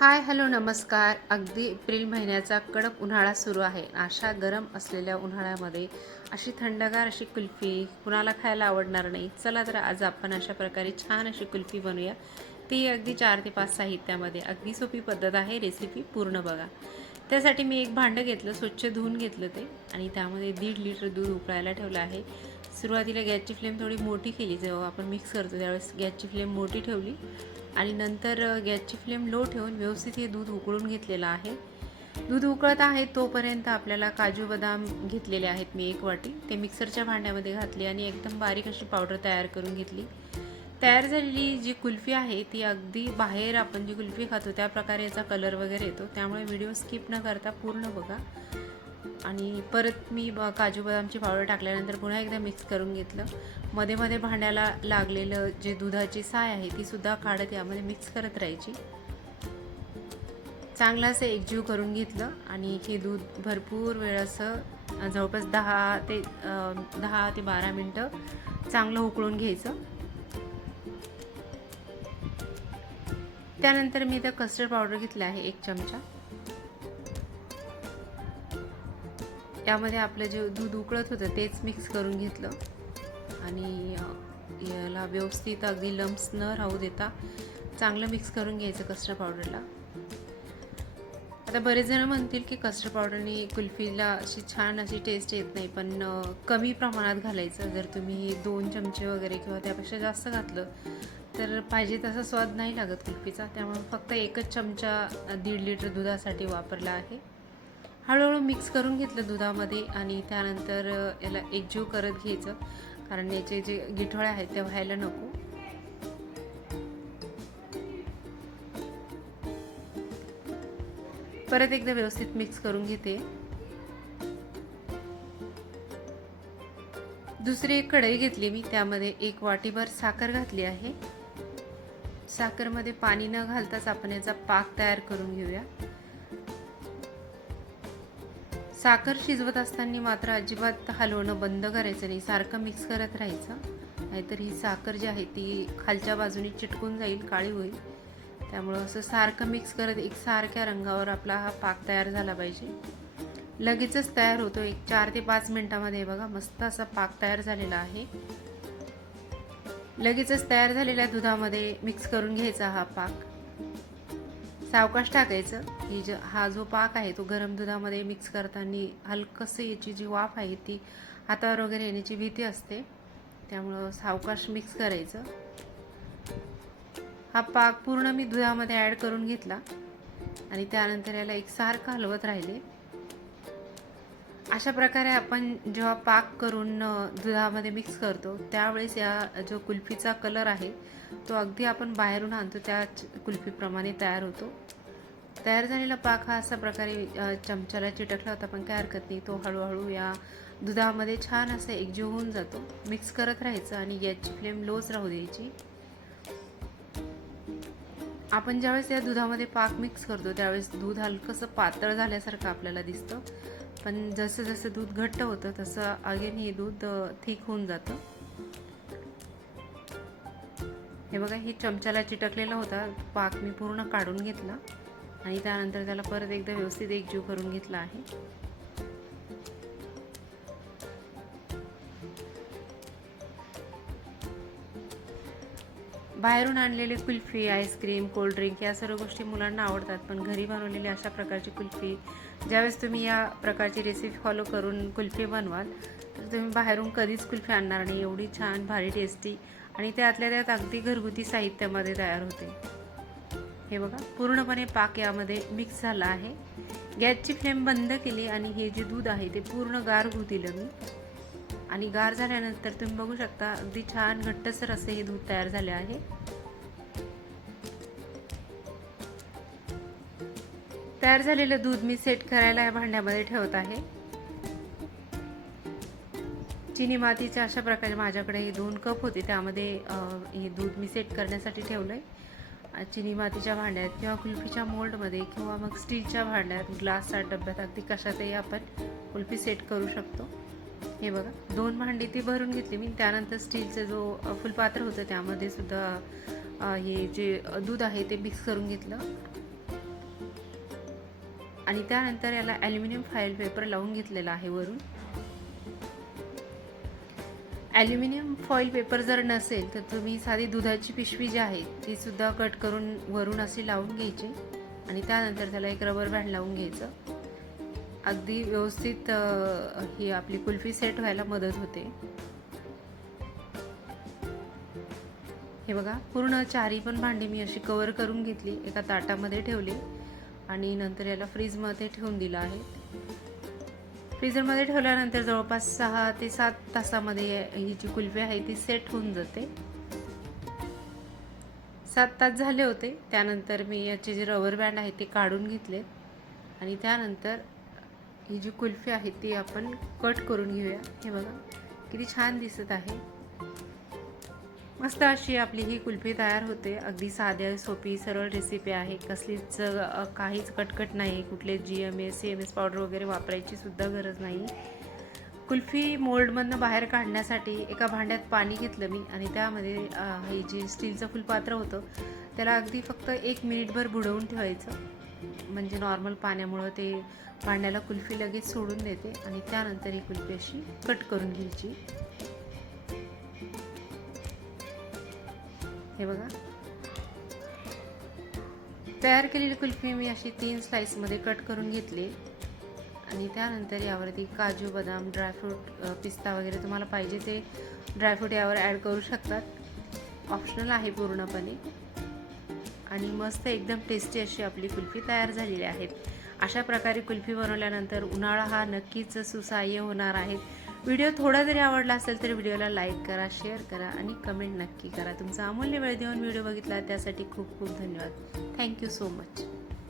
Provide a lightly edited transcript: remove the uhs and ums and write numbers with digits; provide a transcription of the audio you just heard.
Hi hello नमस्कार. अगदी April महिन्याचा कडक उन्हाळा सुरू आहे. अशा गरम असलेल्या उन्हाळ्यामध्ये अशी थंडगार अशी कुल्फी कुणाला खायला आवडणार नाही. चला तर आज आपण अशा प्रकारे छान अशी कुल्फी बनवूया. ती अगदी 4 ते 5 साहित्यामध्ये. अगदी सोपी पद्धत आहे. रेसिपी पूर्ण बघा. त्यासाठी मी एक भांडं घेतलं, स्वच्छ धुवून घेतलं ते आणि त्यामध्ये 1.5 लिटर दूध उकळायला ठेवलं आहे. सुरुवातीला गॅसची फ्लेम थोडी मोठी केली. जेव्हा आपण मिक्स करतो त्यावेळेस गॅसची फ्लेम मोठी ठेवली आणि नंतर गॅसची फ्लेम लो ठेवून व्यवस्थित हे दूध उकळून घेतलेलं आहे. दूध उकळत आहे तोपर्यंत आपल्याला काजू बदाम घेतलेले आहेत मी 1 वाटी. ते मिक्सरच्या भांड्यामध्ये घातले आणि एकदम बारीक अशी पावडर तयार करून घेतली. तयार झालेली जी कुल्फी आहे ती अगदी बाहेर आपण जी कुल्फी खातो त्या प्रकारे याचा कलर वगैरे येतो. त्यामुळे व्हिडिओ स्किप न करता पूर्ण बघा. आणि परत मी काजू बदामची पावडर टाकल्यानंतर पुन्हा एकदा मिक्स करून घेतलं. मध्ये मध्ये भांड्याला लागलेलं जे दुधाची साय आहे ती सुद्धा काढत यामध्ये मिक्स करत राहायची. चांगलं असं एकजीव करून घेतलं आणि हे दूध भरपूर वेळ असं जवळपास 10 ते 12 मिनटं चांगलं उकळून घ्यायचं. त्यानंतर मी इथं कस्टर्ड पावडर घेतलं आहे 1 चमचा. यामध्ये आपलं जे दूध उकळत होतं तेच मिक्स करून घेतलं आणि याला व्यवस्थित अगदी लम्स न राहू देता चांगलं मिक्स करून घ्यायचं कस्टर्ड पावडरला. आता बरेच जण म्हणतील की कस्टर्ड पावडरने कुल्फीला अशी छान अशी टेस्ट येत नाही, पण कमी प्रमाणात घालायचं. जर तुम्ही 2 चमचे वगैरे किंवा त्यापेक्षा जास्त घातलं तर पाहिजे तसा स्वाद नाही लागत कुल्फीचा. त्यामुळे फक्त 1च चमचा 1.5 लिटर दुधासाठी वापरला आहे. हळूहळू मिक्स करून घेतलं दुधामध्ये आणि त्यानंतर याला एकजीव करत घ्यायचं, कारण याचे जे गिठोळे आहेत ते व्हायला नको. परत एकदा व्यवस्थित मिक्स करून घेते. दुसरी एक कढई घेतली मी, त्यामध्ये 1 वाटीभर साखर घातली आहे. साखरमध्ये पाणी न घालताच आपण याचा पाक तयार करून घेऊया. साखर शिजवत असताना मात्र अजिबात हलवणं बंद करायचं नाही, सारखं मिक्स करत राहायचं. नाहीतर ही साखर जी आहे ती खालच्या बाजूने चिटकून जाईल, काळी होईल. त्यामुळं असं सारखं मिक्स करत एकसारख्या रंगावर आपला हा पाक तयार झाला पाहिजे. लगेचच तयार होतो. 4 ते 5 मिनिटांमध्ये बघा मस्त असा पाक तयार झालेला आहे. लगेचच तयार झालेल्या दुधामध्ये मिक्स करून घ्यायचा हा पाक. सावकाश टाकायचं. हा जो पाक आहे तो गरम दुधामध्ये मिक्स करताना हलकसं याची जी वाफ आहे ती हातावर वगैरे येण्याची भीती असते, त्यामुळं सावकाश मिक्स करायचं. हा पाक पूर्ण मी दुधामध्ये ॲड करून घेतला आणि त्यानंतर याला एकसारखं हलवत राहिले. अशा प्रकारे आपण जेव्हा पाक करून दुधामध्ये मिक्स करतो त्यावेळेस या जो कुल्फीचा कलर आहे तो अगदी आपण बाहेरून आणतो त्या कुल्फीप्रमाणे तयार होतो. तयार झालेला पाक हा अशा प्रकारे चमच्याला चिटकला होता, पण काय हरकत नाही, तो हळूहळू या दुधामध्ये छान असं एकजीव होऊन जातो. मिक्स करत राहायचं आणि गॅसची फ्लेम लोच राहू द्यायची. आपण ज्यावेळेस या दुधामध्ये पाक मिक्स करतो त्यावेळेस दूध हलकंसं पातळ झाल्यासारखं आपल्याला दिसतं, पण जसं जसं दूध घट्ट होतं तसं अगेन हे दूध थिक होऊन जातं. हे बघा, हे चमच्याला चिटकलेला होता पाक मी पूर्ण काढून घेतला आणि त्यानंतर त्याला परत एकदा व्यवस्थित एकजीव करून घेतला आहे. बाहेरून आणलेले कुल्फी, आईस्क्रीम, कोल्ड्रिंक या सर्व गोष्टी मुलांना आवडतात, पण घरी बनवलेली अशा प्रकारची कुल्फी ज्यावेळेस तुम्ही या प्रकारची रेसिपी फॉलो करून कुल्फी बनवाल तर तुम्ही बाहेरून कधीच कुल्फी आणणार नाही. एवढी छान भारी टेस्टी आणि त्यातल्या त्यात अगदी घरगुती साहित्यामध्ये तयार होते. हे बघा, पूर्णपणे पाक यामध्ये मिक्स झाला आहे. गॅसची फ्लेम बंद केली आणि हे जे दूध आहे ते पूर्ण गार होऊ दिलं मी आणि गार झाल्यानंतर तुम्ही बघू शकता अगदी छान घट्टसर असे हे दूध तयार झाले आहे. तयार झालेलं दूध मी सेट करायला या भांड्यामध्ये ठेवत आहे. चिनी मातीच्या अशा प्रकारे माझ्याकडे हे 2 कप होते, त्यामध्ये हे दूध मी सेट करण्यासाठी ठेवलंय. चिनी मातीच्या भांड्यात किंवा कुल्फीच्या मोल्डमध्ये किंवा मग स्टीलच्या भांड्यात, ग्लासच्या डब्यात, अगदी कशातही आपण कुल्फी सेट करू शकतो. हे बघा, 2 भांडी ती भरून घेतली मी. त्यानंतर स्टीलचं जो फुलपात्र होतं त्यामध्ये सुद्धा हे जे दूध आहे ते मिक्स करून घेतलं. आणि त्यानंतर याला ॲल्युमिनियम फॉइल पेपर लावून घेतलेला आहे वरून. ॲल्युमिनियम फॉइल पेपर जर नसेल तर तुम्ही साधी दुधाची पिशवी जी आहे ती सुद्धा कट करून वरून अशी लावून घ्यायची आणि त्यानंतर त्याला एक रबर बँड लावून घ्यायचं. अगदी व्यवस्थित ही आपली कुल्फी सेट व्हायला मदत होते. हे बघा, पूर्ण चारी पण भांडी मी अशी कव्हर करून घेतली, एका ताटामध्ये ठेवली आणि नंतर याला फ्रीजमध्ये ठेवून दिलं आहे. फ्रीझरमध्ये ठेवल्यानंतर जवळपास 6 ते 7 तासामध्ये ही जी कुल्फी आहे ती सेट होऊन जाते. 7 तास झाले होते. त्यानंतर मी याचे जे रबर बँड आहे ते काढून घेतले आणि त्यानंतर ही जी कुल्फी आहे ती आपण कट करून घेऊया. हे बघा किती छान दिसत आहे. मस्त अशी आपली ही कुल्फी तयार होते. अगदी साध्या सोपी सरळ रेसिपी आहे. कसलीच काहीच कटकट नाही. कुठले GMS CMS पावडर वगैरे वापरायची सुद्धा गरज नाही. कुल्फी मोल्डमधनं बाहेर काढण्यासाठी एका भांड्यात पाणी घेतलं मी आणि त्यामध्ये हे जे स्टीलचं फुलपात्र होतं त्याला अगदी फक्त 1 मिनिटभर बुडवून ठेवायचं. म्हणजे नॉर्मल पाण्यामुळं ते भांड्याला कुल्फी लगेच सोडून देते आणि त्यानंतर ही कुल्फी अशी कट करून घ्यायची. हे बघा, तयार केलेली कुल्फी मी अशी 3 स्लाइसमध्ये कट करून घेतली आणि त्यानंतर यावरती काजू, बदाम, ड्रायफ्रूट, पिस्ता वगैरे तुम्हाला पाहिजे ते ड्रायफ्रूट यावर ॲड करू शकतात. ऑप्शनल आहे पूर्णपणे. आणि मस्त एकदम टेस्टी अशी आपली कुल्फी तयार झालेली आहे. अशा प्रकारे कुल्फी बनवल्यानंतर उन्हाळा हा नक्कीच सुसह्य होणार आहे. व्हिडिओ थोडा जरी आवडला असेल तर व्हिडिओला लाईक करा, शेअर करा आणि कमेंट नक्की करा. तुमचा अमूल्य वेळ देऊन व्हिडिओ बघितला त्यासाठी खूप खूप धन्यवाद. Thank you so much.